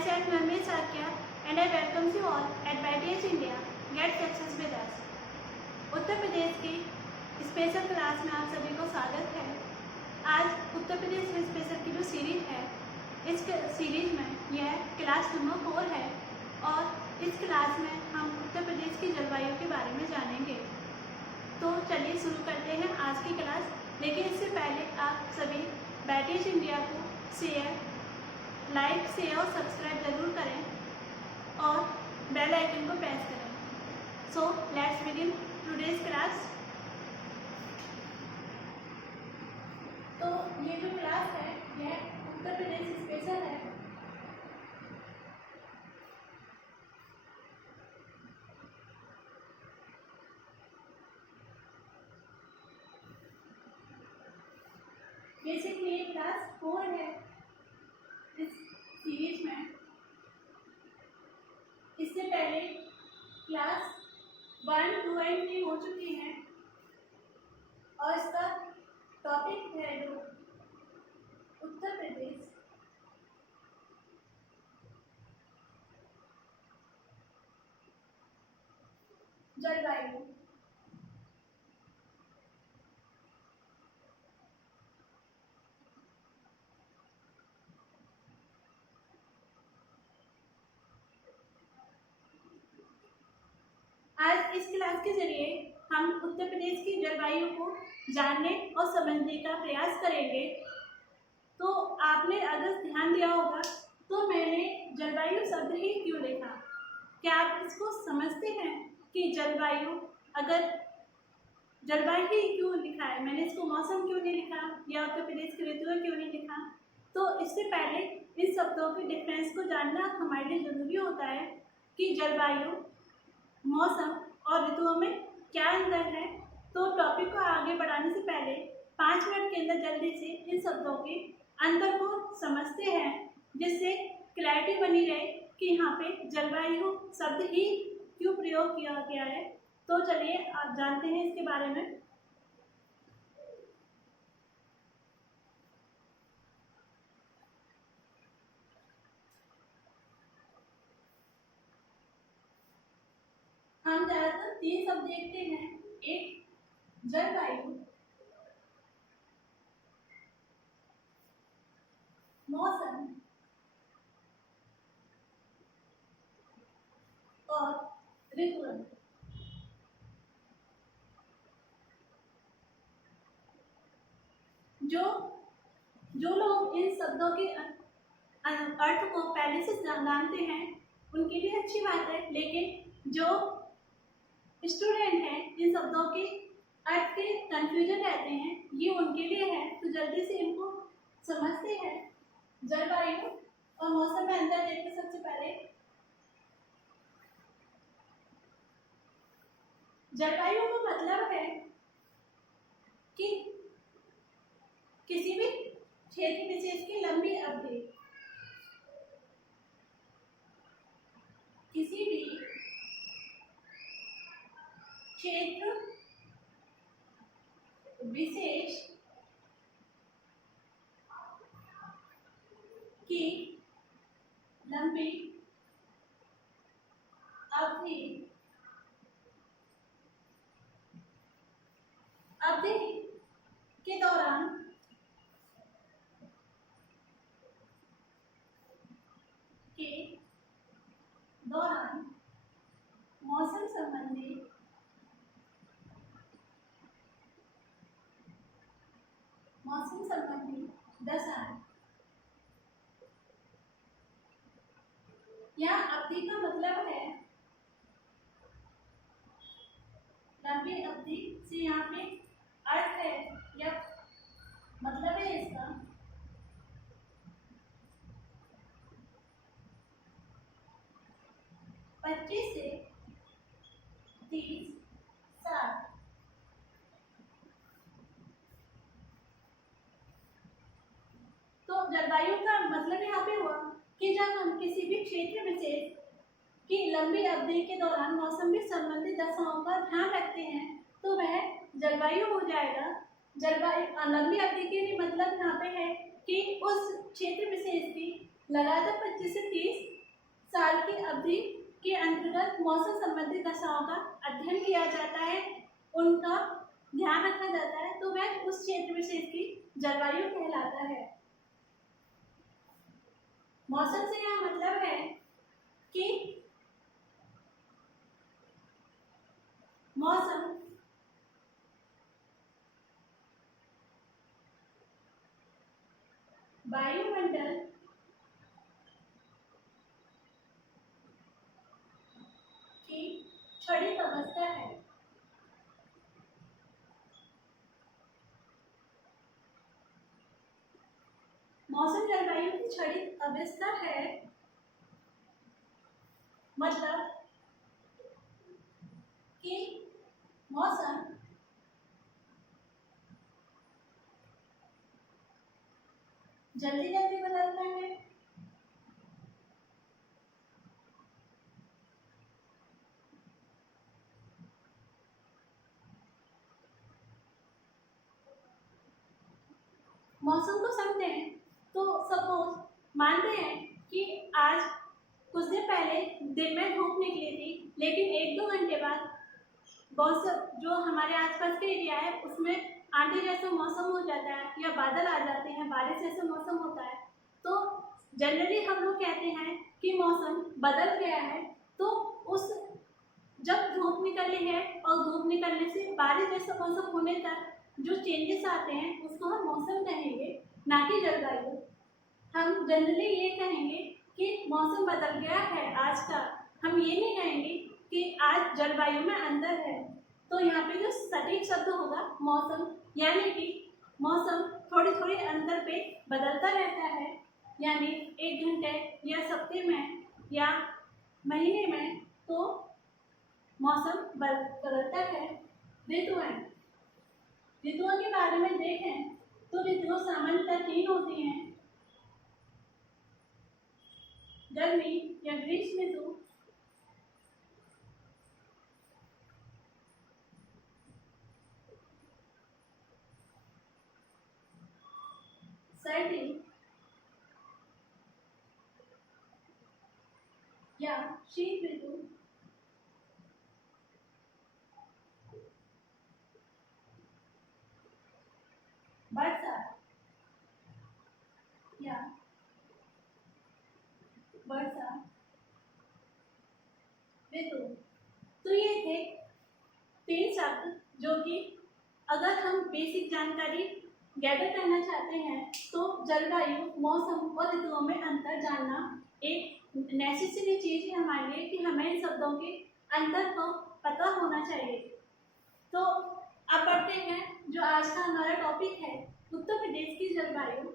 Myself Navneet Sakya and I welcome you all at YTH India Get Success with Us। Uttar Pradesh की special class में आप सभी को स्वागत है। आज उत्तर प्रदेश स्पेशल की जो सीरीज है, इस सीरीज में यह क्लास नंबर 4 है और इस क्लास में हम उत्तर प्रदेश की जलवायु के बारे में जानेंगे। तो चलिए शुरू करते हैं आज की क्लास। लेकिन इससे पहले आप सभी YTH इंडिया को लाइक शेयर और सब्सक्राइब जरूर करें और बेल आइकन को प्रेस करें। So let's begin today's class. तो ये जो क्लास है यह उत्तर प्रदेश स्पेशल है। बेसिकली ये क्लास 4 है इस सीरीज में। इससे पहले क्लास 1, 2 एंड 3 हो चुकी हैं और इसका टॉपिक है जो उत्तर प्रदेश जलवायु। आज इस क्लास के जरिए हम उत्तर प्रदेश की जलवायु को जानने और समझने का प्रयास करेंगे। तो आपने अगर ध्यान दिया होगा तो मैंने जलवायु शब्द ही क्यों लिखा। क्या आप इसको समझते हैं कि जलवायु ही क्यों लिखा है? मैंने इसको मौसम क्यों नहीं लिखा या उत्तर प्रदेश की ऋतुएं क्यों नहीं लिखा? तो इससे पहले इन शब्दों के डिफरेंस को जानना हमारे लिए ज़रूरी होता है कि जलवायु, मौसम और ऋतुओं में क्या अंतर है। तो टॉपिक को आगे बढ़ाने से पहले 5 मिनट के अंदर जल्दी से इन शब्दों के अंतर को समझते हैं, जिससे क्लैरिटी बनी रहे कि यहाँ पे जलवायु शब्द ही क्यों प्रयोग किया गया है। तो चलिए आप जानते हैं इसके बारे में। हम ज़्यादातर 3 शब्द देखते हैं। एक जलवायु, मौसम और ऋतु। जो लोग इन शब्दों के अर्थ को पहले से जानते हैं उनके लिए अच्छी बात है, लेकिन जो स्टूडेंट हैं इन शब्दों के अर्थ के कंफ्यूजन रहते हैं, ये उनके लिए है। तो जल्दी से इनको समझते हैं। जलवायु और मौसम में अंतर देखते सबसे पहले। जलवायु का मतलब है कि किसी भी क्षेत्र विशेष की लंबी अवधि, किसी भी क्षेत्र विशेष की लंबी अवधि के दौरान मौसम संबंधी दशाएं या अवधि का मतलब है लंबी अवधि से यहाँ पे अर्थ है या मतलब है इसका पच्चीस से 30 साल। तो जलवायु का मतलब यहाँ पे हुआ कि जब हम किसी भी क्षेत्र विशेष की लंबी अवधि के दौरान मौसम से संबंधित दशाओं का ध्यान रखते हैं तो वह जलवायु हो जाएगा। जलवायु लंबी अवधि के लिए मतलब यहाँ पे है कि उस क्षेत्र विशेष की लगातार 25 से 30 साल की अवधि के अंतर्गत मौसम संबंधी दशाओं का अध्ययन किया जाता है, उनका ध्यान रखा जाता है, तो वह उस क्षेत्र विशेष की जलवायु कहलाता है। मौसम से यह मतलब है कि मौसम वायुमंडल की क्षणिक अवस्था है। मौसम जलवायु की क्षणिक अवस्था है मतलब कि मौसम जल्दी जल्दी बदलता है, मौसम को समझें तो सपोज मानते हैं कि आज कुछ दिन पहले दिन में धूप निकली थी, लेकिन 1-2 घंटे बाद बहुत जो हमारे आसपास के एरिया है उसमें आंधी जैसा मौसम हो जाता है या बादल आ जाते हैं, बारिश जैसा मौसम होता है। तो जनरली हम लोग कहते हैं कि मौसम बदल गया है। तो उस जब धूप निकली है और धूप निकलने से बारिश जैसा मौसम होने तक जो चेंजेस आते हैं उसको हम मौसम कहेंगे, ना कि जलवायु। हम जनरली ये कहेंगे कि मौसम बदल गया है आज का, हम ये नहीं कहेंगे कि आज जलवायु में अंतर है। तो यहाँ पे जो सटीक शब्द होगा मौसम, यानी कि मौसम थोड़ी थोड़ी अंतर पे बदलता रहता है, यानी 1 घंटे या सप्ताह में या महीने में तो मौसम बदलता है। ऋतुएं, ऋतुओं के बारे में देखें तो ऋतुओं सामान्यतः 3 होती हैं, गर्मी या ग्रीष्म ऋतु, सर्दी या शीत ऋतु, बरसात या वर्षा ऋतु। तो ये थे 3 शब्द जो कि अगर हम बेसिक जानकारी गैदर करना चाहते हैं तो जलवायु, मौसम और ऋतुओं में अंतर जानना एक नेसेसरी चीज है हमारे लिए कि हमें इन शब्दों के अंतर को पता होना चाहिए। तो अब बढ़ते हैं जो आज का हमारा टॉपिक है उत्तर प्रदेश की जलवायु,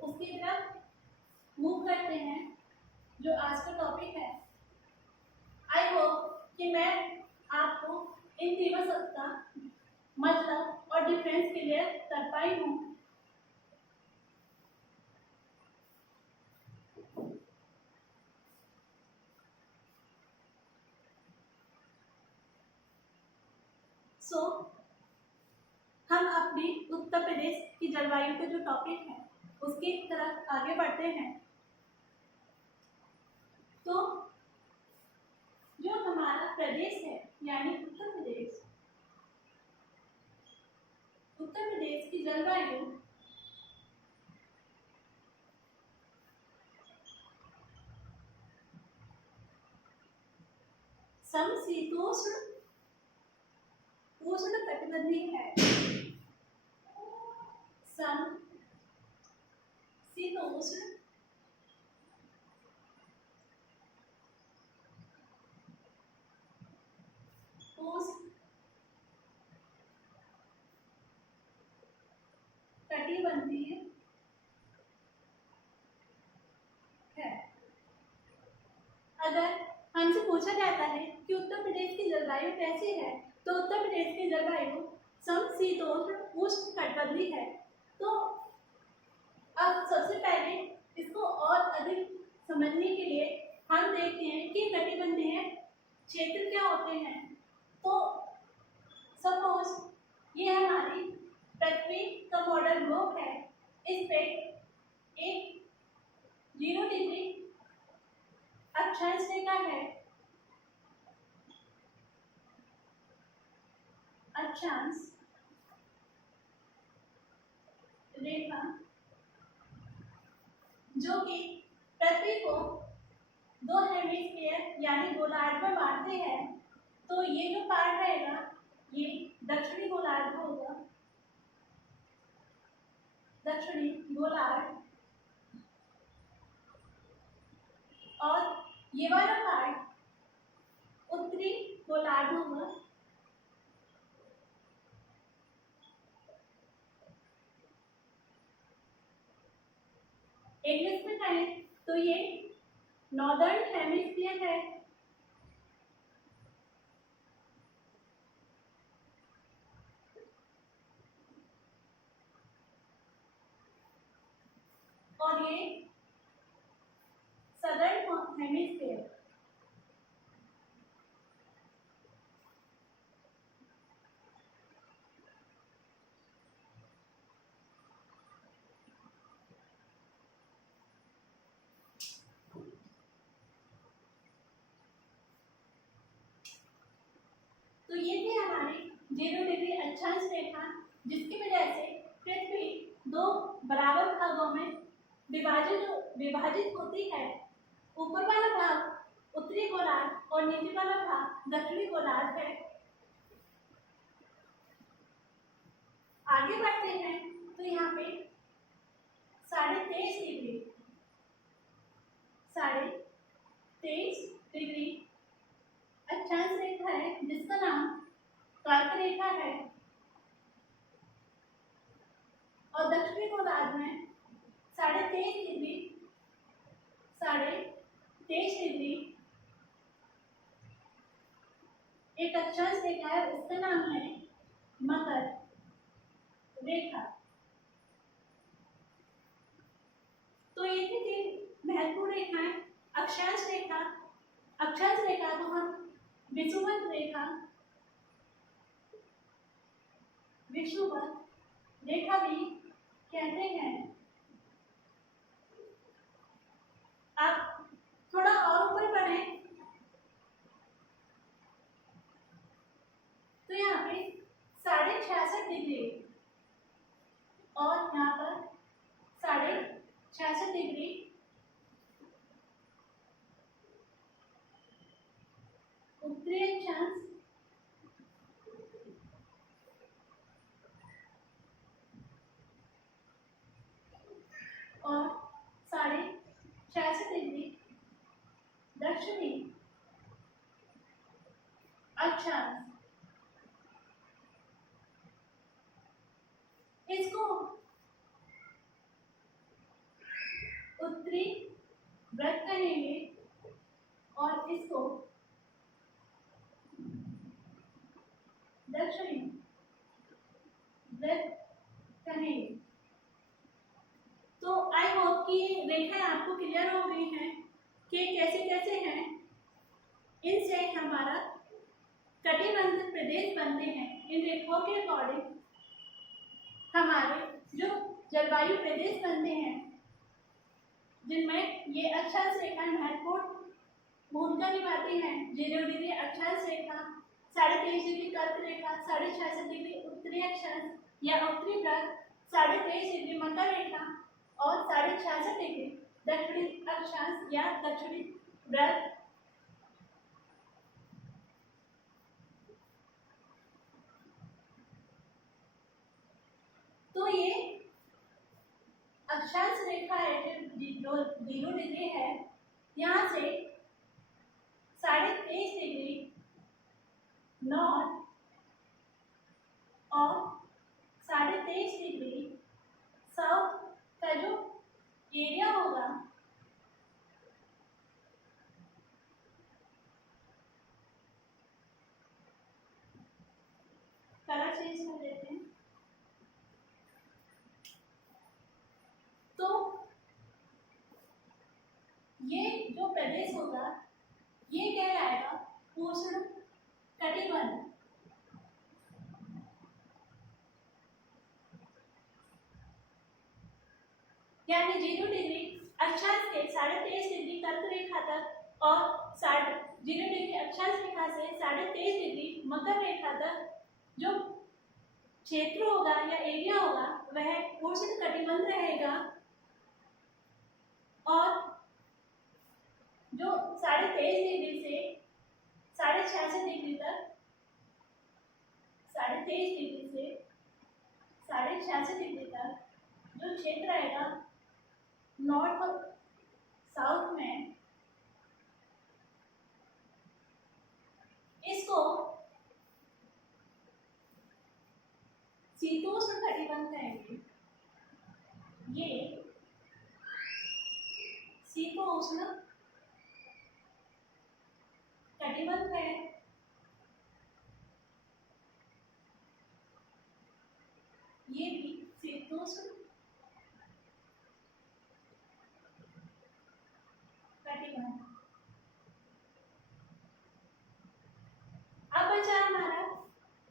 उसकी तरफ मूव करते हैं जो आज का टॉपिक है। आई होप कि मैं आपको इन तीनों शब्द का मतलब और डिफरेंस क्लियर कर पाई हूँ। सो हम अपनी उत्तर प्रदेश की जलवायु का जो टॉपिक है उसकी तरफ आगे बढ़ते हैं। तो जो हमारा प्रदेश है यानी उत्तर प्रदेश, उत्तर प्रदेश की जलवायु समशीतोष्ण उष्णकटिबंधीय है। समशीतोष्ण कटिबंधीय है। अगर हमसे पूछा जाता है कि उत्तर प्रदेश की जलवायु कैसी है, तो उत्तर प्रदेश की जलवायु समशीतोष्ण उष्णकटिबंधीय है। तो अब सबसे पहले इसको और अधिक समझने के लिए हम देखते हैं कि कटिबंधीय क्षेत्र क्या होते हैं। तो सपोज ये हमारी पृथ्वी का मॉडल ग्लोब है, इस पे एक 0 डिग्री अक्षांश रेखा है, अक्षांश रेखा जो कि पृथ्वी को दो हेमिस्फीयर यानी गोलार्ध में बांटते हैं। तो ये जो पार्ट रहेगा ये दक्षिणी गोलार्ध होगा, दक्षिणी गोलार्ध, और ये वाला पार्ट उत्तरी गोलार्ध होगा। इंग्लिश में कहें तो ये नॉर्दर्न हेमिस्फीयर है, और ये सदर्न हेमिस्फीयर। तो ये थी हमारी 0 डिग्री अक्षांश रेखा, जिसकी वजह से पृथ्वी दो बराबर भागों में विभाजित होती है। ऊपर वाला भाग उत्तरी गोलार्ध और नीचे वाला भाग दक्षिणी गोलार्ध है। आगे बढ़ते हैं तो यहाँ पे 23.5 डिग्री, 23.5 डिग्री अक्षांश रेखा है जिसका नाम कर्क रेखा है, और दक्षिणी गोलार्ध में 23.5 डिग्री, 23.5 डिग्री एक अक्षांश रेखा है, उसका नाम है मकर रेखा। तो ये थी तीन महत्वपूर्ण रेखाएं। अक्षांश रेखा, अक्षांश रेखा को हम विषुवत रेखा, विषुवत रेखा भी कहते हैं। आप थोड़ा और ऊपर बढ़ें तो यहाँ पे 66.5 डिग्री और यहाँ पर 66.5 डिग्री उत्तरी अक्षांश और 66.5 डिग्री दक्षिणी अक्षांश। इसको उत्तरी वृत्त कहेंगे और इसको दक्षिणी वृत्त कहेंगे। तो आई होप कि रेखाएं आपको क्लियर हो गई हैं कि कैसे कैसे हैं। इनसे हमारा कटिबंध प्रदेश बनते हैं। इन रेखाओं के अकॉर्डिंग हमारे जो जलवायु प्रदेश बनते हैं, जिनमें ये अक्षांश रेखाएं महत्वपूर्ण भूमिका निभाती हैं। 0 डिग्री अक्षांश रेखा, 23.5 डिग्री कर्क रेखा, 66.5 डिग्री उत्तरी अक्षांश या उत्तरी वृत्त, 23.5 डिग्री मकर रेखा और 66.5 डिग्री दक्षिणी अक्षांश या दक्षिणी वृत्त। तो ये अक्षांश रेखा है जो 0 डिग्री है, यहाँ से 23.5 डिग्री नॉर्थ और 23.5 डिग्री साउथ का जो एरिया होगा, कलर चेंज कर देते हैं। तो ये जो प्रदेश होगा ये कहलाएगा उष्ण कटिबंध। यानी 0 डिग्री अक्षांश के 23.5 डिग्री कर्क रेखा तक और 0 डिग्री अक्षांश रेखा से 23.5 डिग्री मकर रेखा तक जो क्षेत्र होगा या एरिया होगा वह उष्णकटिबंध रहेगा। और जो 23.5 डिग्री से 66.5 डिग्री तक 23.5 डिग्री से 66.5 डिग्री तक जो क्षेत्र रहेगा नॉर्थ और साउथ में, इसको शीतोष्ण कटिबंध कहेंगे। ये शीतोष्ण कटिबंध है। ये भी शीतोष्ण कटिबंध। अब बचा हमारा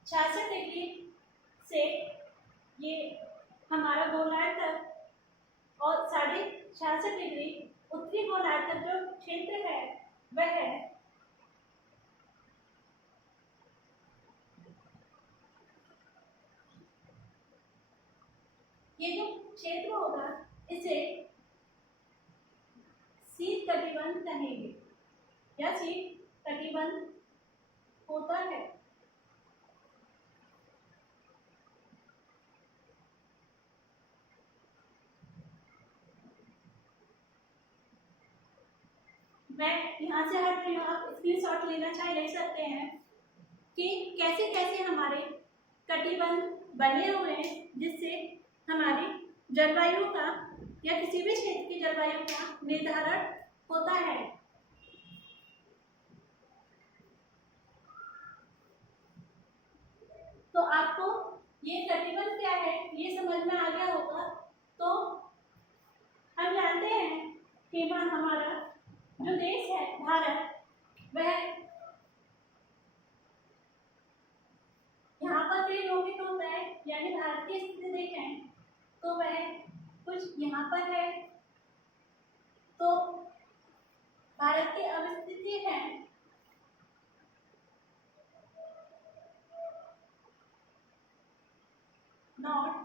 66 डिग्री से ये हमारा गोलार्ध तक और 66.5 डिग्री उत्तरी गोलार्ध तक जो क्षेत्र है वह है ये जो क्षेत्र होगा इसे शीत कटिबंध कहेंगे या शीत कटिबंध होता है। मैं यहाँ से हट रही हूँ, आप स्क्रीनशॉट लेना चाहे ले सकते हैं कि कैसे कैसे हमारे कटिबंध बने हुए हैं जिससे हमारी जलवायु का या किसी भी क्षेत्र की जलवायु का निर्धारण होता है। तो आपको ये कटिबंध क्या है ये समझ में आ गया होगा। तो हम जानते हैं कि हमारा जो देश है भारत, वह यहाँ पर भी लोकित होता है, यानी भारत की स्थिति देखें तो वह कुछ यहाँ पर है। तो भारत की अवस्थिति है नॉर्थ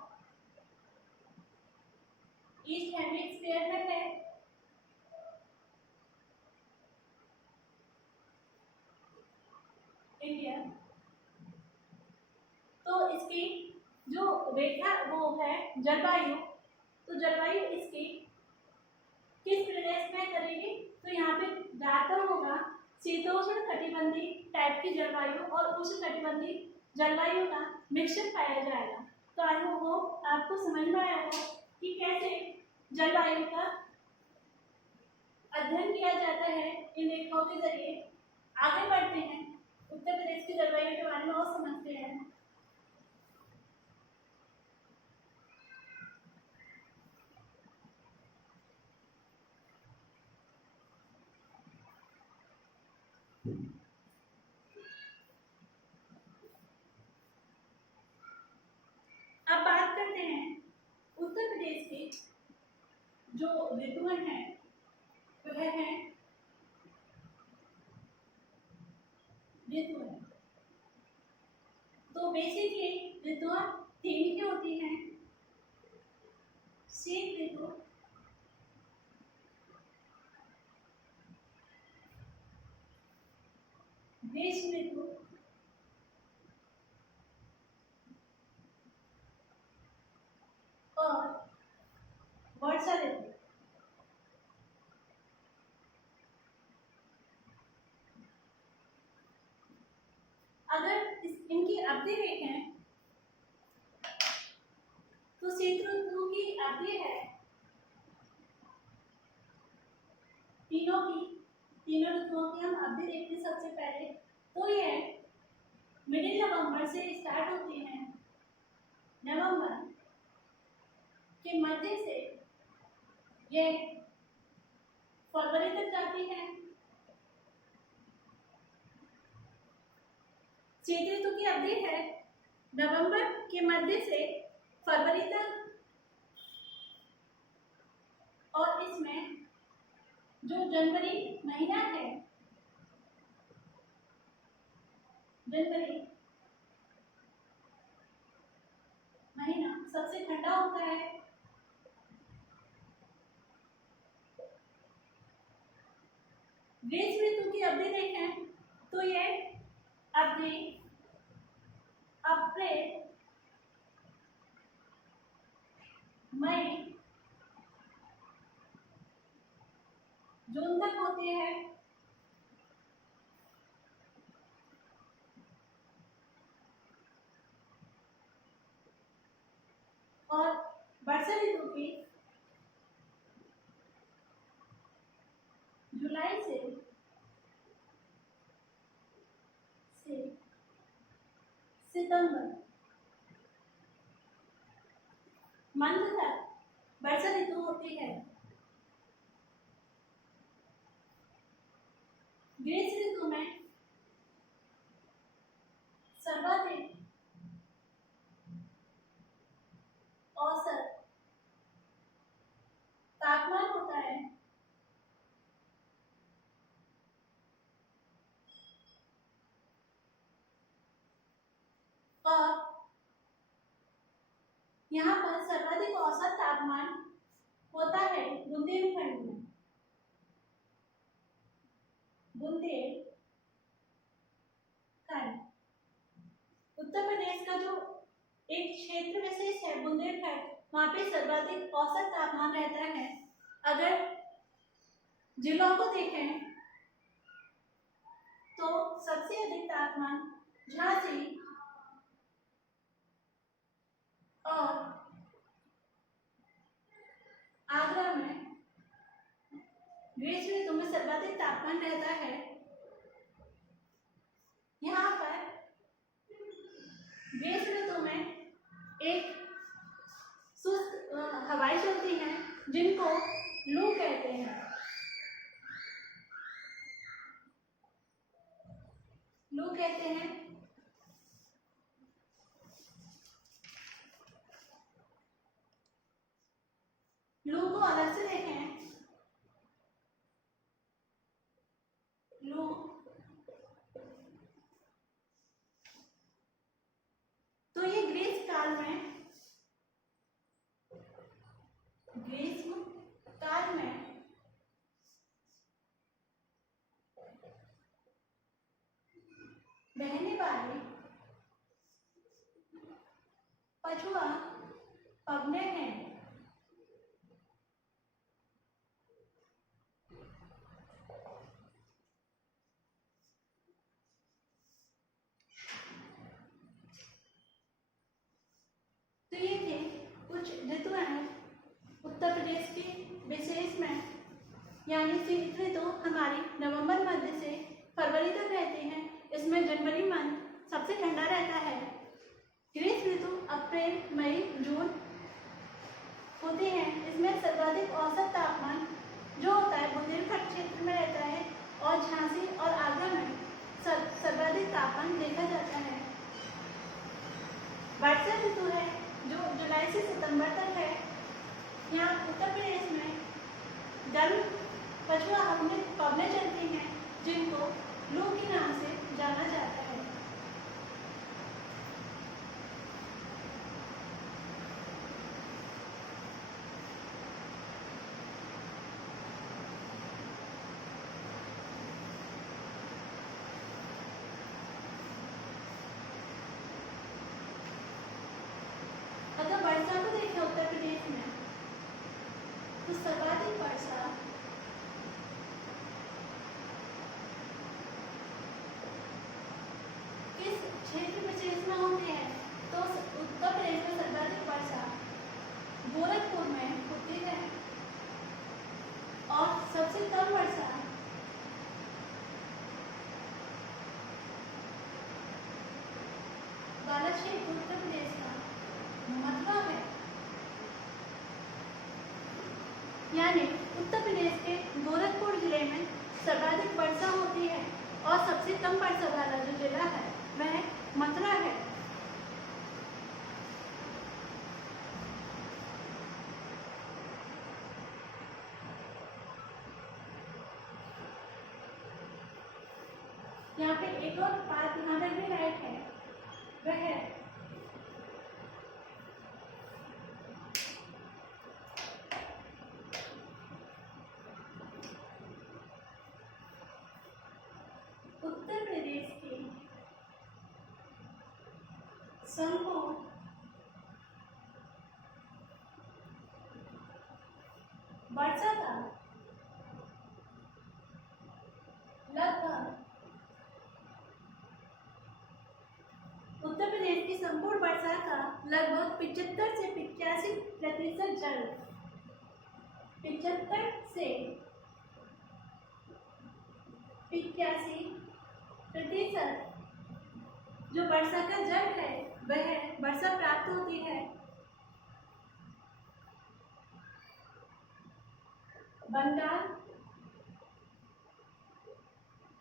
ईस्ट हेमिस्फीयर में है। इंडिया तो इसकी जो रेखा वो है जलवायु, तो जलवायु इसकी किस प्रदेश में करेगी, तो यहाँ पे ज्यादातर होगा शीतोष्ण कटिबंधी टाइप की जलवायु और उष्ण कटिबंधी जलवायु का मिश्रण पाया जाएगा। तो आई होप आपको समझ में आया होगा कि कैसे जलवायु का अध्ययन किया जाता है इन रेखाओं के जरिए। आगे बढ़ते हैं, उत्तर प्रदेश की जलवायु के बारे में और समझते हैं। अब बात करते हैं उत्तर प्रदेश के जो ऋतुएं हैं वह है ऋतुएं। तो बेसिकली ऋतुएं 3 की होती हैं, शीत ऋतु, ग्रीष्म ऋतु और वर्षा ऋतु। अगर इनकी अवधि देखें तो शीत ऋतु की अवधि है तीनों ऋतुओं की हम अवधि देखते हैं। सबसे पहले तो ये मिडिल नवंबर से स्टार्ट होती है, नवंबर के मध्य से ये फरवरी तक जाती है। शीत ऋतु की अवधि है नवंबर के मध्य से फरवरी तक और इसमें जो जनवरी महीना है, जनवरी महीना सबसे ठंडा होता है। ग्रीष्म ऋतु की अवधि देखें तो ये अवधि अप्रैल मई जून तक होती है। और वर्षा ऋतु की जुलाई से सितंबर मंथ तक वर्षा ऋतु होती है। ग्रीष्म ऋतु में सर्वाधिक औसत तापमान होता है और यहाँ पर सर्वाधिक औसत तापमान होता है बुंदेलखंड में। बुंदेलखंड उत्तर प्रदेश का जो एक क्षेत्र विशेष है बुंदेलखंड, वहां पे सर्वाधिक औसत तापमान रहता है। अगर जिलों को देखें तो सबसे अधिक तापमान झांसी और आगरा में ग्रीष्म ऋतु में सर्वाधिक तापमान रहता है। यहाँ पर ग्रीष्म ऋतु में एक शुष्क हवाएं चलती हैं जिनको लू कहते हैं। लू कहते हैं। लू को अलग से देखें। लू तो ये ग्रीष्म काल में बहने वाली पछुआ पवनें हैं। तो ये थे कुछ ऋतुएं उत्तर प्रदेश की विशेष में, यानी शीत ऋतु हमारी नवंबर मध्य से फरवरी तक रहती है। इसमें जनवरी मंथ सबसे ठंडा रहता है। ग्रीष्म ऋतु अप्रैल मई जून होती है। इसमें सर्वाधिक औसत तापमान जो होता है बुंदेलखंड क्षेत्र में रहता है और झांसी और आगरा में सर्वाधिक तापमान देखा जाता है। वर्षा ऋतु है जो जुलाई से सितंबर तक है। यहाँ उत्तर प्रदेश में गर्म पछुआ पवनें चलती हैं जिनको लू के नाम से जाना जाता है। अगर वर्षा को देखें उत्तर प्रदेश में तो सर्वाधिक वर्षा किस क्षेत्र विशेष में होती है तो उत्तर प्रदेश में सर्वाधिक वर्षा गोरखपुर में होती है और सबसे कम वर्षा वाला क्षेत्र उत्तर प्रदेश का मथुरा है। यानी उत्तर प्रदेश के गोरखपुर जिले में सर्वाधिक वर्षा होती है और सबसे कम वर्षा वाला जो जिला है वह मथुरा है। यहाँ पे एक और बात ध्यान रखने लायक है, वह है उत्तर प्रदेश के संपूर्ण वर्षा का लगभग उत्तर प्रदेश की संपूर्ण वर्षा का लगभग 75 से 85% जल 75 से 85% जो वर्षा का जल है वह वर्षा प्राप्त होती है बंगाल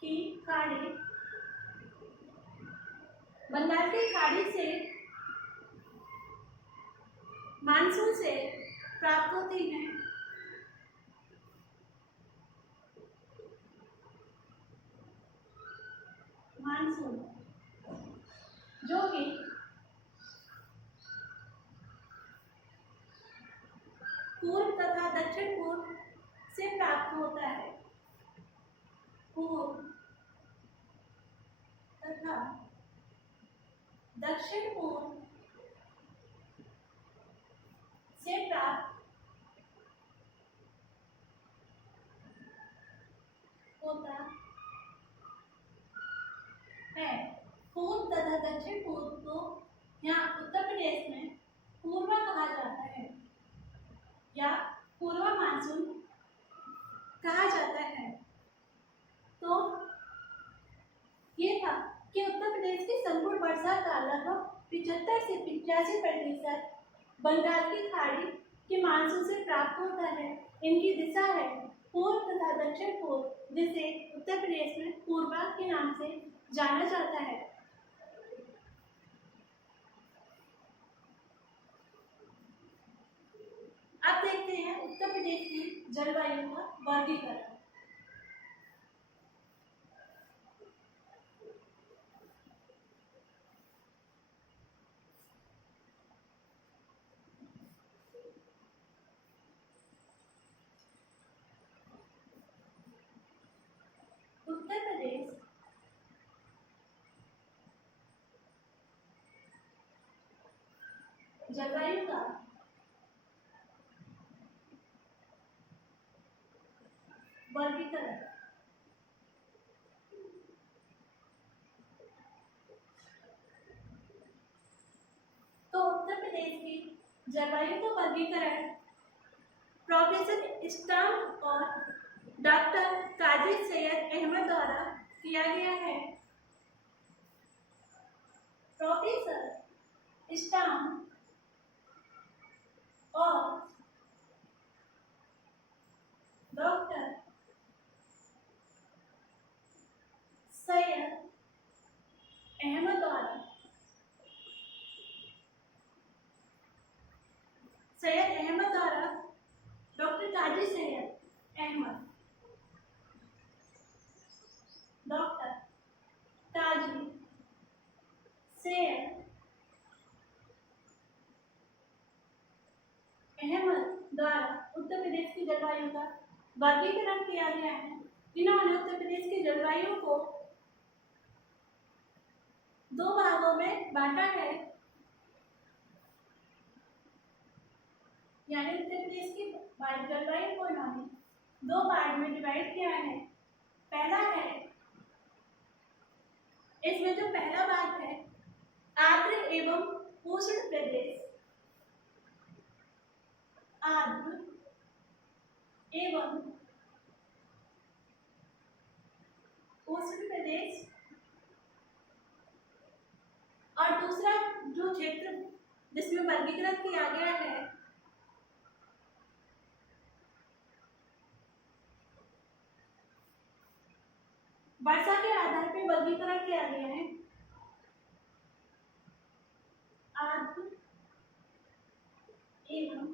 की खाड़ी, बंगाल की खाड़ी से मानसून से प्राप्त होती है। मानसून जो कि पूर्व तथा दक्षिण पूर्व से प्राप्त होता है। पूर्व तथा दक्षिण पूर्व से प्राप्त होता है। पूर्व तथा दक्षिण पूर्व को यहाँ उत्तर प्रदेश में पूर्वा कहा जाता है या पूर्वा मानसून कहा जाता है। तो ये था कि उत्तर प्रदेश की संपूर्ण वर्षा का लगभग 75 से 85% बंगाल की खाड़ी के मानसून से प्राप्त होता है। इनकी दिशा है पूर्व तथा दक्षिण पूर्व, जिसे उत्तर प्रदेश में पूर्वा के नाम से जाना जाता है। अब देखते हैं उत्तर प्रदेश की जलवायु का वर्गीकरण। उत्तर प्रदेश जलवायु का वर्गीकरण। तो उत्तर प्रदेश की जलवायु का वर्गीकरण प्रोफेसर स्टाम और डॉक्टर काजी सैयद अहमद द्वारा किया गया है। प्रोफेसर स्टाम और डॉक्टर सैयद अहमद द्वारा डॉक्टर काजी सैयद अहमद, डॉक्टर काजी सैयद अहमद द्वारा उत्तर प्रदेश की जलवायु का वर्गीकरण किया गया है। इन्होंने उत्तर प्रदेश की जलवायु को दो भागों में बांटा है, यानी उत्तर प्रदेश की जलवायु को इन्होंने दो पार्ट में डिवाइड किया है। पहला है, इसमें जो पहला भाग है आर्द्र एवं उष्ण प्रदेश, आर्द्र एवं उष्ण प्रदेश, और दूसरा जो क्षेत्र जिसमें वर्गीकृत किया गया है वर्षा के आधार पर वर्गीकरण किया गया है आर्द्र एवं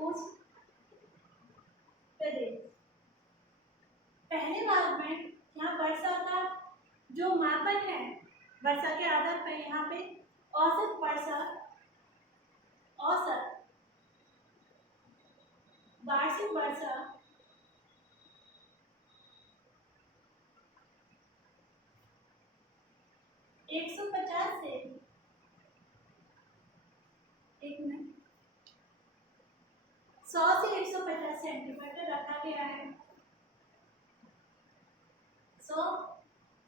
उष्ण प्रदेश। पहले वर्षा 150 से 100 से 150 सेंटीमीटर रखा गया है। 100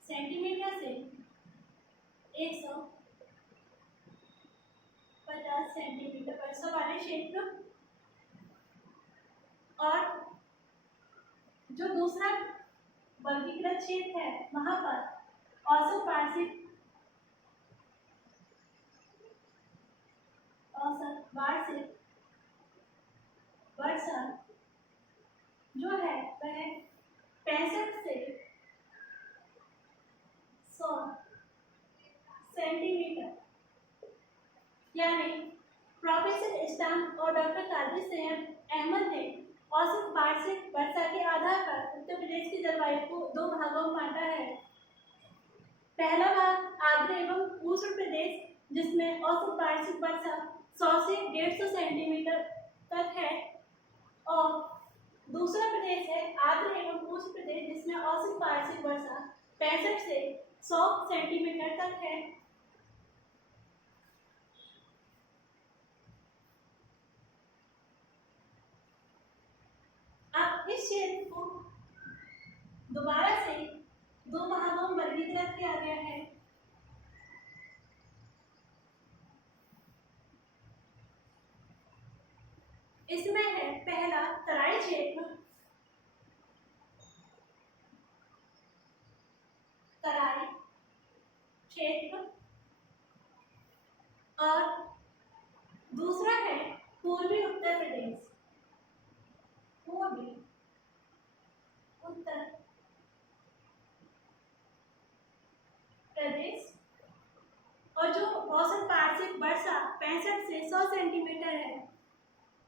सेंटीमीटर से 150 सेंटीमीटर वर्षा वाले क्षेत्र और जो दूसरा वर्गीकृत क्षेत्र है वहां पर औसत वार्षिक वर्षा जो है वह 65 से 100 सेंटीमीटर, यानी प्रोफेसर इस्लाम और डॉक्टर कादिर सैयद अहमद ने औसत वार्षिक वर्षा के आधार पर उत्तर प्रदेश की जलवायु को दो भागों में बांटा है। पहला भाग आर्द्र एवं उष्ण प्रदेश, जिसमें औसत वार्षिक वर्षा 100 से 150 सेंटीमीटर तक है, और दूसरा प्रदेश है आर्द्र एवं उष्ण प्रदेश, जिसमें औसत वार्षिक वर्षा 65 से 100 सेंटीमीटर तक है। अब इस क्षेत्र को दोबारा से दो भागों में वर्गीकृत किया गया है। इसमें है पहला तराई क्षेत्र, और दूसरा है पूर्वी उत्तर प्रदेश, पूर्वी उत्तर प्रदेश, और जो औसत वार्षिक वर्षा 65 से 100 सेंटीमीटर है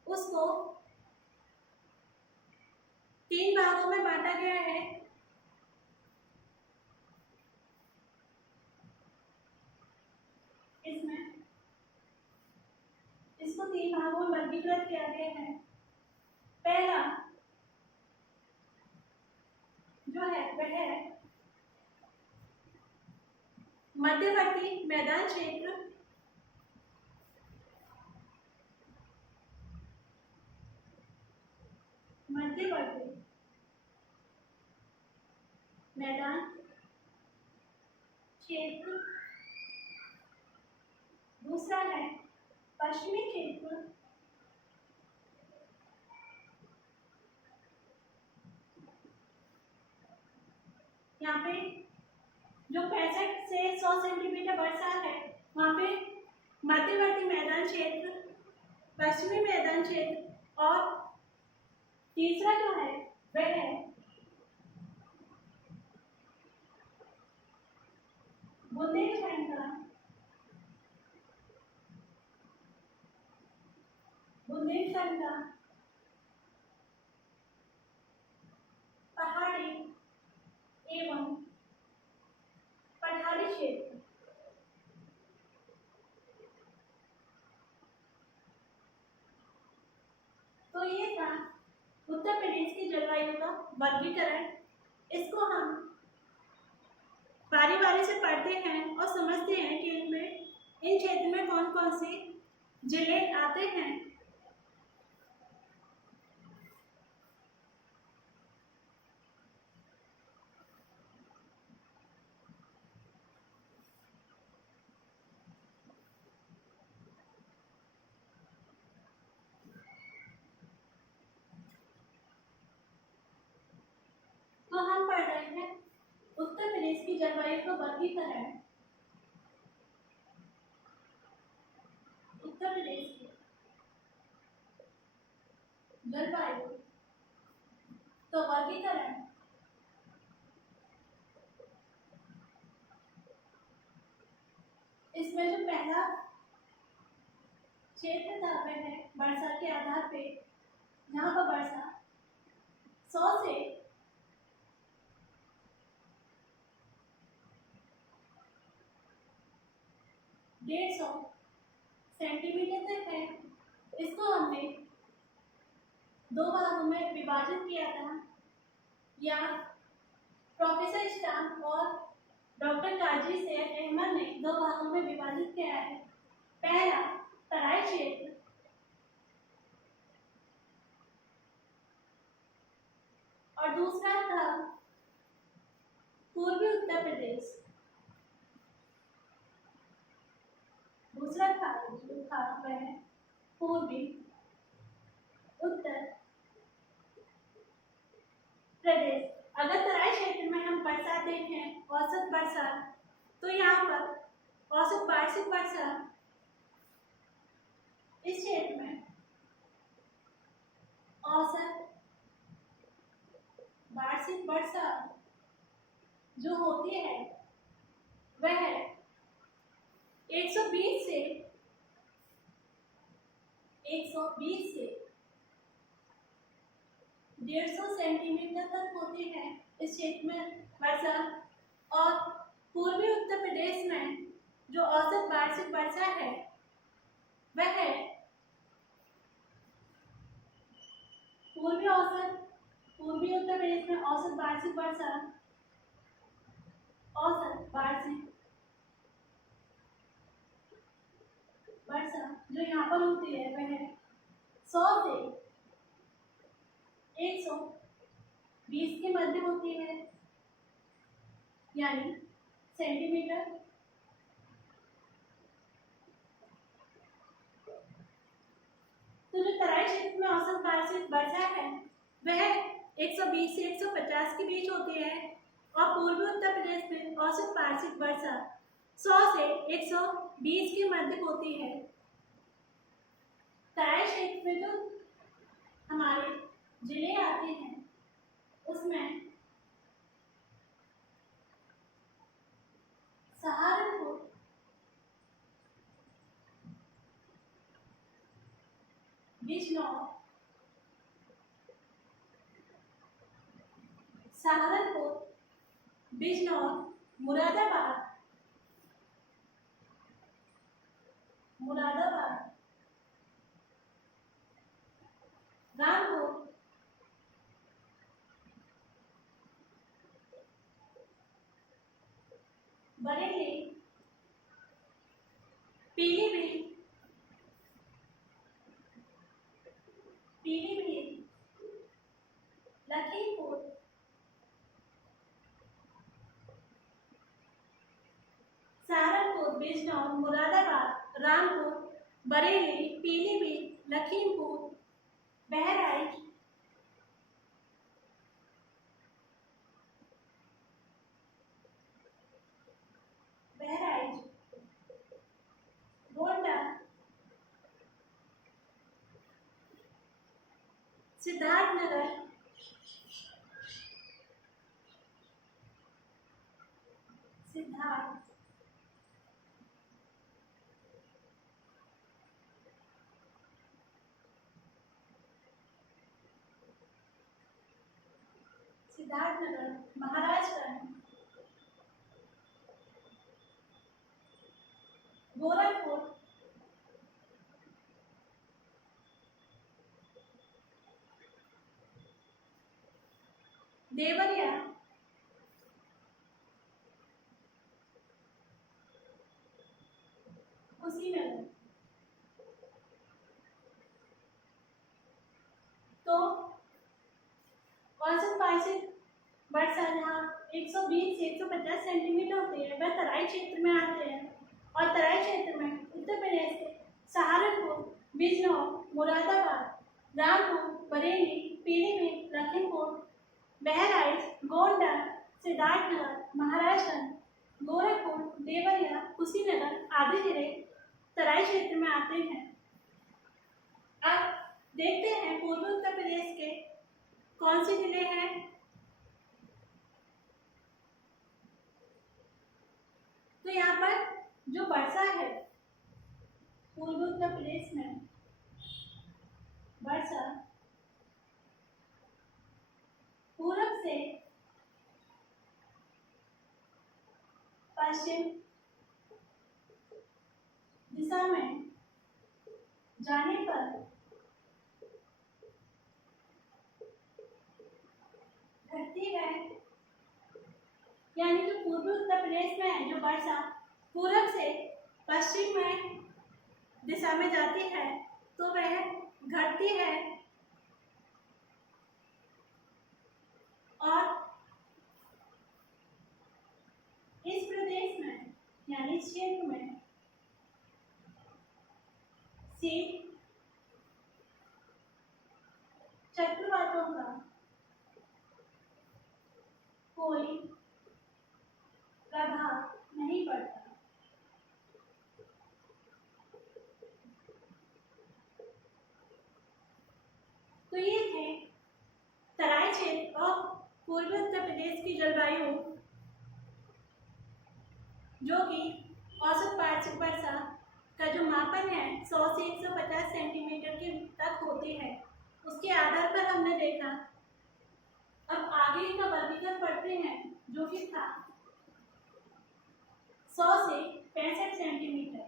उसको 3 भागों में बांटा गया है। इसको 3 भागों में वर्गीकृत किया गया है। पहला जो है वह है मध्यवर्ती मैदान क्षेत्र, मध्यवर्ती मैदान क्षेत्र। दूसरा है पश्चिमी क्षेत्र, यहाँ पे जो 65 से 100 सेंटीमीटर वर्षा है वहाँ पे मध्यवर्ती मैदान क्षेत्र, पश्चिमी मैदान क्षेत्र, और तीसरा जो है वह है बुंदेलखंड का पहाड़ी एवं पठारी क्षेत्र। तो ये था उत्तर प्रदेश की जलवायु का वर्गीकरण। इसको हम बारी बारी से पढ़ते हैं और समझते हैं कि इनमें इन क्षेत्र में कौन कौन से जिले आते हैं। तो हम पढ़ रहे हैं उत्तर प्रदेश की जलवायु का वर्गीकरण। उत्तर प्रदेश की जलवायु का वर्गीकरण इसमें जो पहला क्षेत्र था वह है वर्षा के आधार पे, जहाँ पर वर्षा 100 से 150 सेंटीमीटर तक है। इसको हमने दो भागों में विभाजित किया था, या प्रोफेसर स्टाम और डॉक्टर काजी सैयद अहमद ने दो भागों में विभाजित किया है। पहला तराई क्षेत्र और दूसरा था पूर्वी उत्तर प्रदेश। दूसरा था जो था वह पूर्वी उत्तर प्रदेश। अगर तराई क्षेत्र में हम बरसात देखें, औसत बरसात, तो यहाँ पर औसत वार्षिक बरसात इस क्षेत्र में औसत वार्षिक बरसात जो होती है वह 120 से 150 सेंटीमीटर तक होती है इस क्षेत्र में बरसात। और पूर्वी उत्तर प्रदेश में जो औसत वार्षिक वर्षा है वह है पूर्वी उत्तर प्रदेश में औसत वार्षिक वर्षा जो यहाँ पर होती है वह 100 से 120 के मध्य होती है, यानी सेंटीमीटर। तो जो तराई क्षेत्र में औसत वार्षिक वर्षा है वह 120 से 150 के बीच होती है, और पूर्वी उत्तर प्रदेश में औसत वार्षिक वर्षा 100 से 120 के मध्य होती है। तराई क्षेत्र में जो हमारे जिले आते हैं उसमें सहारनपुर, बिजनौर, मुरादाबाद, रामपुर, बरेली, पीलीभीत, लखीमपुर, सहारनपुर, बिजनौर, मुरादाबाद, रामपुर, बरेली, पीलीभीत, लखीमपुर, बहराइच, गोंडा, सिद्धार्थनगर, महाराजगंज, गोरखपुर, देवरिया, कुशीनगर। तो औसत वार्षिक वर्षा जहाँ 120 से 150 सेंटीमीटर होती है वह तराई क्षेत्र में आते हैं, और तराई क्षेत्र में उत्तर प्रदेश के सहारनपुर, बिजनौर, मुरादाबाद, रामपुर, बरेली, पीलीभीत, लखीमपुर, बहराइच, गोंडा, सिद्धार्थनगर, महाराजगंज, गोरखपुर, देवरिया, कुशीनगर आदि जिले तराई क्षेत्र में आते हैं। अब देखते हैं पूर्वी उत्तर प्रदेश के कौन से जिले हैं। तो यहाँ पर जो वर्षा है पूर्वी उत्तर प्रदेश में वर्षा पूरब से पश्चिम दिशा में जाने पर घटती है, यानी कि पूर्वी उत्तर प्रदेश में जो वर्षा पूरब से पश्चिम में दिशा में जाती है तो वह घटती है, और इस प्रदेश में यानी क्षेत्र में शीत चक्रवातों का कोई प्रभाव नहीं पड़ता। तो ये थे तराई क्षेत्र और पूर्वी उत्तर प्रदेश की जलवायु, जो कि औसत वार्षिक वर्षा का जो मापन है 100 से 150 सेंटीमीटर के तक होती है, उसके आधार पर हमने देखा। अब आगे का वर्गीकरण पढ़ते हैं, जो कि था 100 से 65 सेंटीमीटर।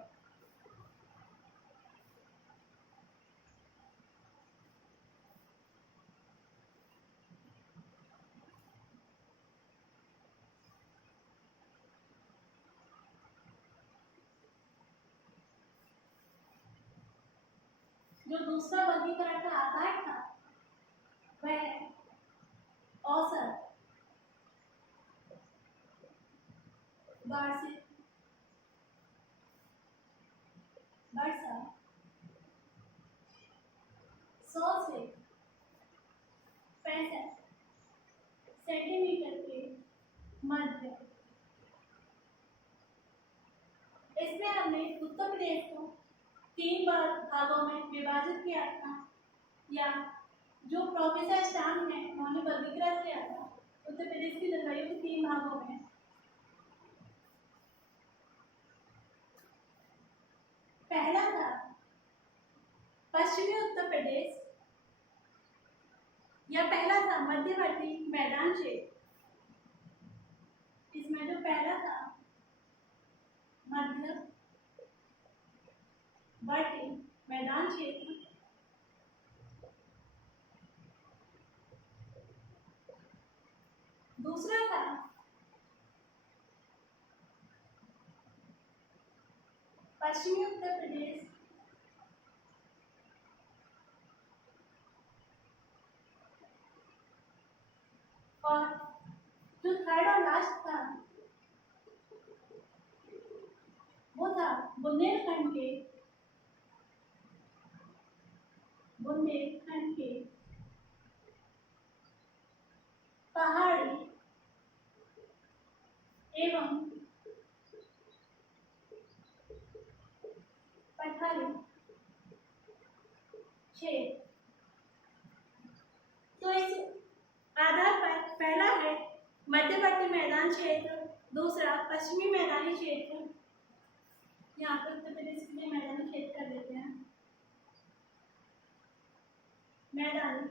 जो दूसरा वर्गीकरण का आधार था वह औसत वार्षिक वर्षा 100 से 65 सेंटीमीटर के मध्य। इसमें हमने उत्तर प्रदेश को 3 भागों में विभाजित किया था, या जो प्रोफेसर स्टाम है उन्होंने वर्गीकृत किया था उत्तर प्रदेश की जलवायु के 3 भागों में। पहला था पश्चिमी उत्तर प्रदेश, या पहला था मध्यवर्ती मैदान क्षेत्र। इसमें जो पहला था मध्यवर्ती मैदान क्षेत्र, दूसरा था पश्चिमी उत्तर प्रदेश, और जो थर्ड और लास्ट था वो था बुंदेलखंड के पहाड़ी एवं पठारी क्षेत्र। तो इस आधार पर पहला है मध्यवर्ती मैदान क्षेत्र, दूसरा पश्चिमी मैदानी क्षेत्र। यहाँ पर उत्तर प्रदेश के लिए मैदानी क्षेत्र कर देते हैं, मैदानी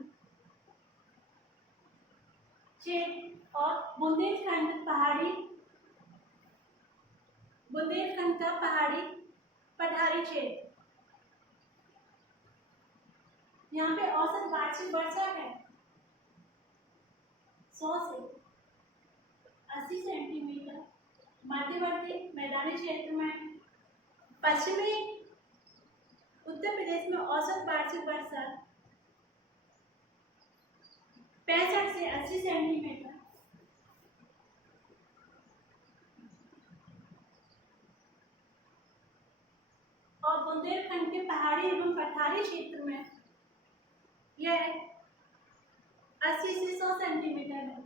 क्षेत्र, और बुंदेलखंड का पहाड़ी पठारी क्षेत्र। यहाँ पे औसत वार्षिक वर्षा है 100 से 80 सेंटीमीटर मध्यवर्ती मैदानी क्षेत्र में। पश्चिमी उत्तर प्रदेश में औसत वार्षिक वर्षा 65 से 80 सेंटीमीटर, और बुंदेलखंड के पहाड़ी एवं पठारी क्षेत्र में यह 80 से 100 सेंटीमीटर है।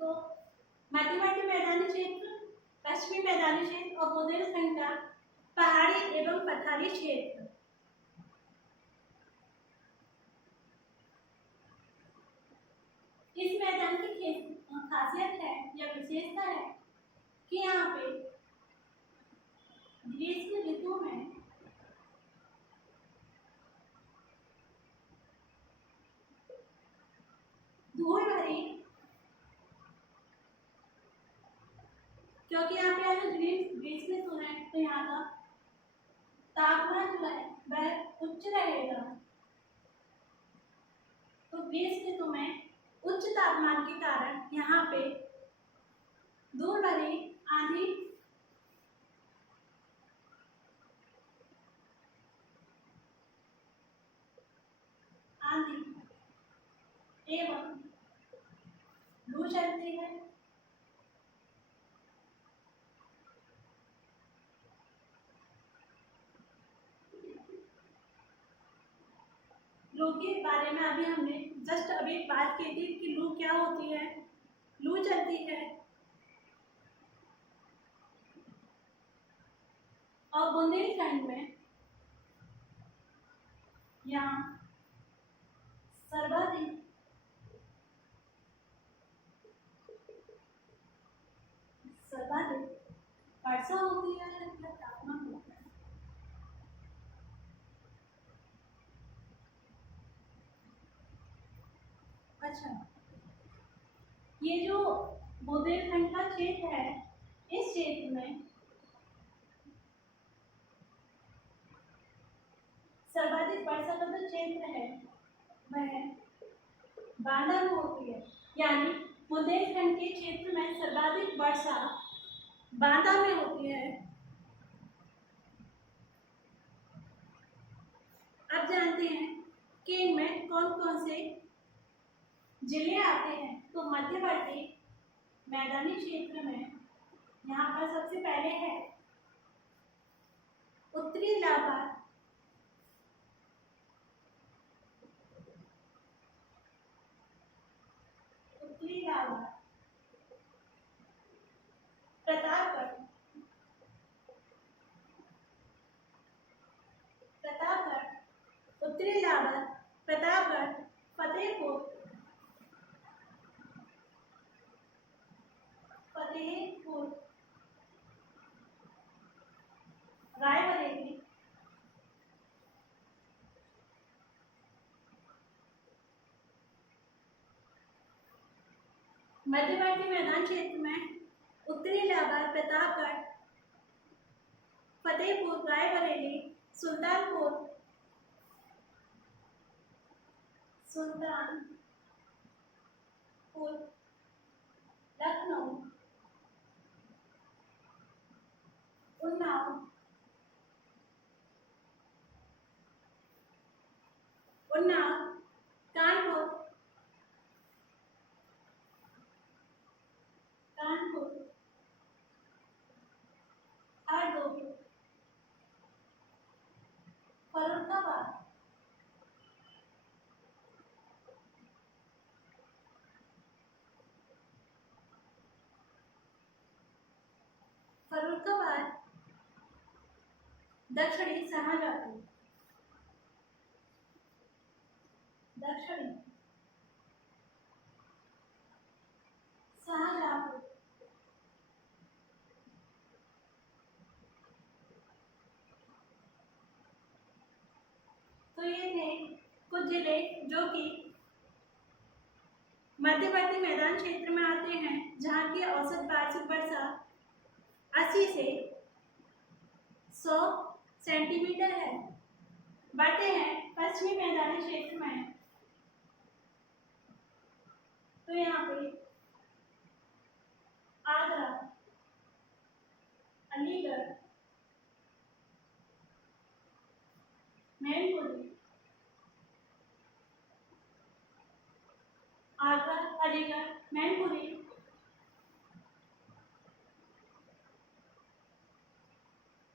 तो मध्यवर्ती मैदानी क्षेत्र, पश्चिमी मैदानी क्षेत्र और बुंदेलखंड का पहाड़ी एवं पठारी क्षेत्र। इस मैदान की खासियत है या विशेषता है कि यहाँ पे तो यहाँ का तापमान जो है वह उच्च रहेगा। तो 20 ऋतु में उच्च तापमान के कारण यहाँ पे धूल भरी आंधी एवं लू चलती है। लू के बारे में अभी हमने जस्ट अभी बात की थी कि लू क्या होती है। लू चलती है और बुंदेलखंड में यहाँ सर्वाधिक वर्षा होती है, मतलब तापमान होता है। अच्छा, ये जो बुंदेलखंड का क्षेत्र है, इस क्षेत्र में सर्वाधिक वर्षा का जो क्षेत्र है वह बांदा में होती है। यानी बुंदेलखंड के क्षेत्र में सर्वाधिक वर्षा बांदा में होती है। अब जानते हैं कि इनमें कौन कौन से जिले आते हैं। तो मध्यवर्ती मैदानी क्षेत्र में यहाँ पर सबसे पहले है उत्तरी इलाहाबाद, प्रतापगढ़, उत्तरी इलाहाबाद, प्रतापगढ़, फतेहपुर, रायबरेली, मध्यवर्ती मैदान क्षेत्र में उत्तरी इलाहाबाद, प्रतापगढ़, फतेहपुर, रायबरेली, सुल्तानपुर, लखनऊ, उन्नाव, कानपुर, हरदोई, फर्रुखाबाद, दक्षिणी शाहजहांपुर, तो ये थे कुछ जिले जो कि मध्यवर्ती मैदान क्षेत्र में आते हैं, जहाँ की औसत वार्षिक वर्षा 80 से 100 सेंटीमीटर है। बढ़ते हैं पश्चिमी मैदानी क्षेत्र में, तो यहाँ पे आगरा, अलीगढ़, मैनपुरी,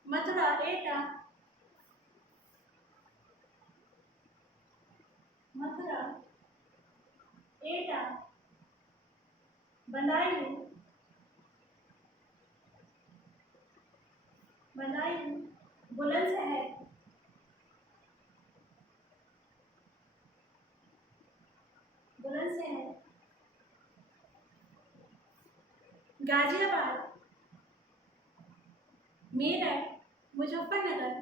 मथुरा, एटा, बदायूं, बुलंदशहर, गाजियाबाद, मेरठ, मुजफ्फरनगर,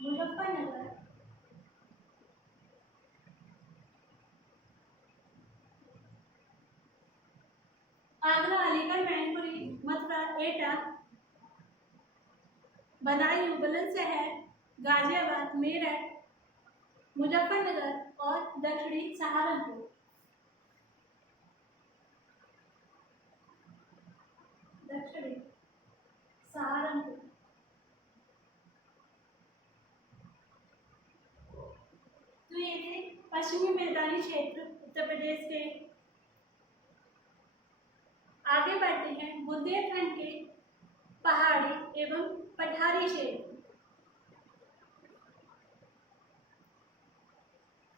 मुजफ्फरनगर, आगरा, अलीगढ़, मैनपुरी, मथुरा, एटा, बदायूं, बुलंदशहर, गाजियाबाद, मेरठ, मुजफ्फरनगर और दक्षिणी सहारनपुर। दक्षिणी सहारनपुर। तो ये थे पश्चिमी मैदानी क्षेत्र उत्तर प्रदेश के। आगे बढ़ते हैं बुंदेलखंड के पहाड़ी एवं पठारी क्षेत्र।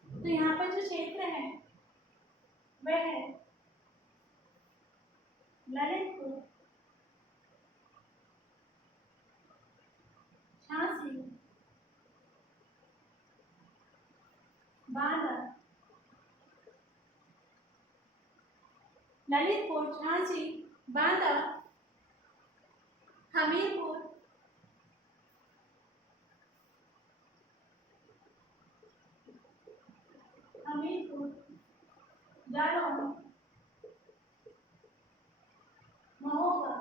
तो यहाँ पर जो क्षेत्र है वह है ललितपुर, झांसी, बांदा। ललितपुर, झांसी, बांदा, हमीरपुर, जालौन, महोबा।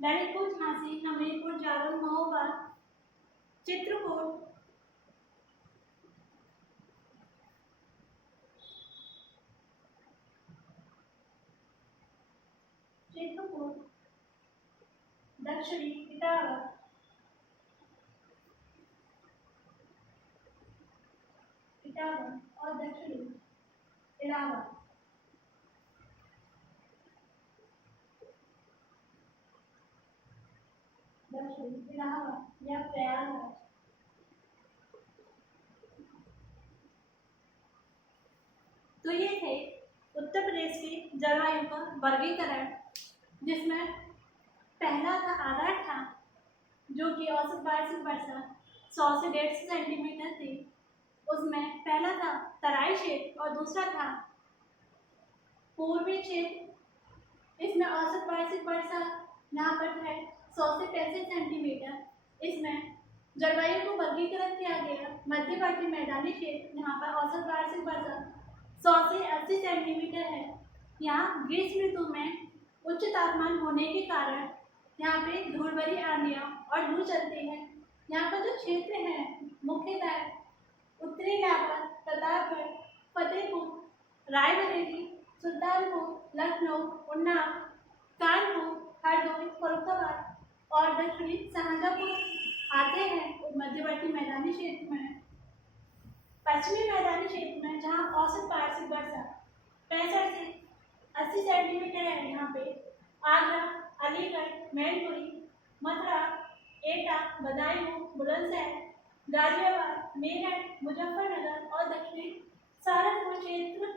ललितपुर, झांसी, हमीरपुर, जालौन, महोबा, चित्रकूट, दक्षिणी इटावा, और दक्षिणी इलाहाबाद। दक्षिणी इलाहाबाद या प्रयागराज। तो ये थे उत्तर प्रदेश की जलवायु का वर्गीकरण, जिसमें पहला था आगरा था, जो कि औसत वार्षिक वर्षा 100 से 150 सेंटीमीटर थी। उसमें पहला था तराई क्षेत्र और दूसरा था पूर्वी क्षेत्र। इसमें औसत वार्षिक वर्षा यहाँ पर है 100 से 65 सेंटीमीटर। इसमें जलवायु को वर्गीकृत किया गया मध्यवर्ती मैदानी क्षेत्र, यहाँ पर औसत वार्षिक वर्षा 100 से 80 सेंटीमीटर है। यहाँ ग्रीष्म ऋतु में उच्च तापमान होने के कारण यहाँ पे धूल भरी आंधियाँ और लू चलती है। यहाँ पर जो क्षेत्र है मुख्यतः उत्तरी इलाहाबाद, प्रतापगढ़, फतेहपुर, रायबरेली, सुल्तानपुर, लखनऊ, उन्नाव, कानपुर, हरदोई, फर्रुखाबाद और दक्षिणी शाहजहांपुर आते हैं मध्यवर्ती मैदानी क्षेत्र में। पश्चिमी मैदानी क्षेत्र में जहाँ औसत वार्षिक वर्षा 65 से 80 सेंटीमीटर है, यहाँ पे आगरा, अलीगढ़, मैनपुरी, मथुरा, एटा, बदायूं, बुलंदशहर, गाजियाबाद, मेरठ, मुजफ्फरनगर और दक्षिणी सहारनपुर क्षेत्र